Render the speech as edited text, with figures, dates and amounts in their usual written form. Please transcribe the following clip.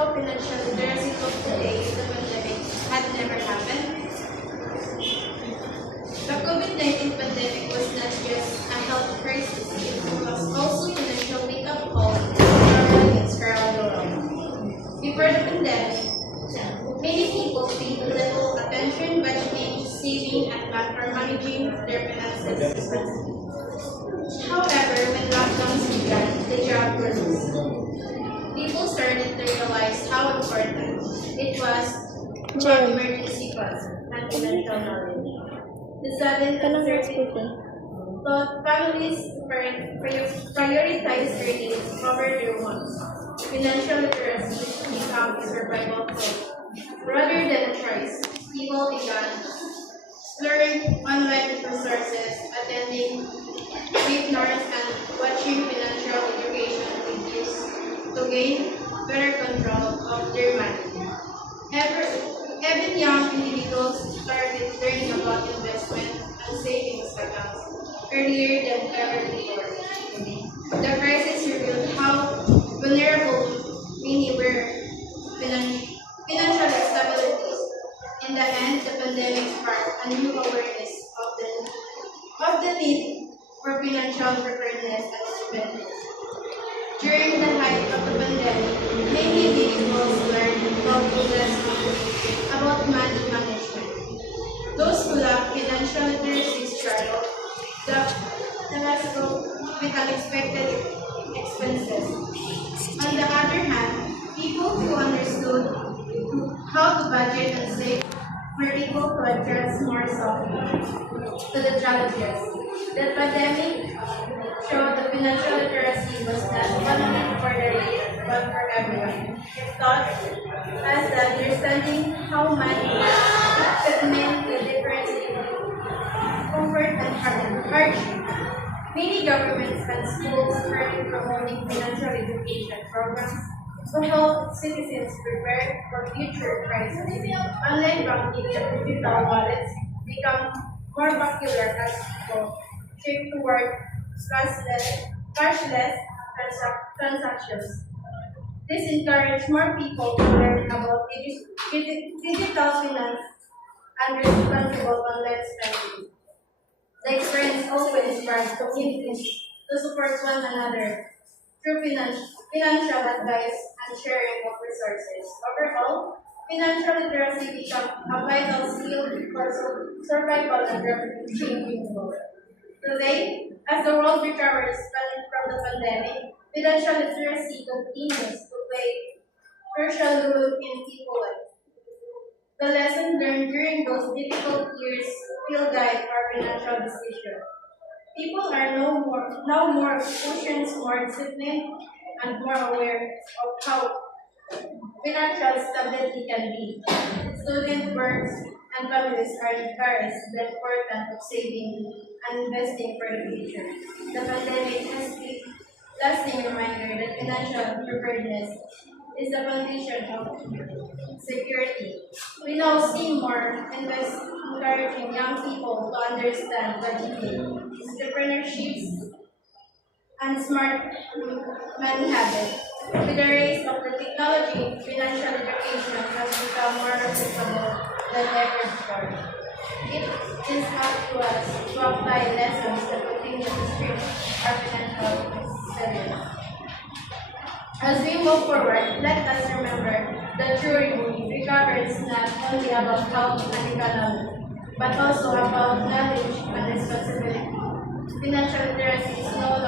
how financial literacy looks today if the pandemic had never happened? The COVID-19 pandemic was not just a health crisis, it was also a financial wake-up call to our audience around the world. Before the pandemic, many people paid little attention budgeting, saving, and managing their finances responsibly. However, when lockdowns began, the job rose. People started to realize how important it was to have emergency funds and financial knowledge. The sudden uncertainty taught families to prioritize earnings over their wants. Financial literacy became a survival tool rather than a choice. People began exploring online resources, attending webinars, and watching financial education videos to gain better control of their money. Even young individuals started learning about investment and savings accounts earlier than ever before. The crisis revealed how vulnerable many were financial instability. In the end, the pandemic sparked a new awareness of the need for financial preparedness and independence. During the height of the pandemic, many individuals learned valuable lessons about money management. Those who lack financial literacy struggle with unexpected expenses. On the other hand, people who understood how to budget and save were able to adjust more softly to the challenges. The pandemic showed that financial literacy was not only for the rich, but for everyone. It taught us that understanding how money works could mean the difference between comfort and hardship. Many governments and schools started promoting financial education programs to help citizens prepare for future crises. Online banking and digital wallets become more popular as people shift toward cashless transactions. This encouraged more people to learn about digital finance and responsible online spending. The experience also inspires communities to support one another through financial advice and sharing of resources. Overall, financial literacy becomes a vital skill for survival and rapidly changing world. Today, as the world recovers from the pandemic, financial literacy continues to play a crucial role in people's lives. The lessons learned during those difficult years will guide our financial decisions. People are now more cautious, more disciplined, and more aware of how financial stability can be. Students, workers, and families are encouraged the importance of saving and investing for the future. The pandemic has been a lasting reminder that financial preparedness is the foundation of security. We now see more encouraging young people to understand budgeting, entrepreneurship, and smart money habits. With the rise of the technology, financial education has become more accessible than ever before. It is up to us to apply lessons that continue to strengthen our financial resilience. As we move forward, let us remember that true recovery is not only about health and economy, but also about knowledge and responsibility. Financial literacy is no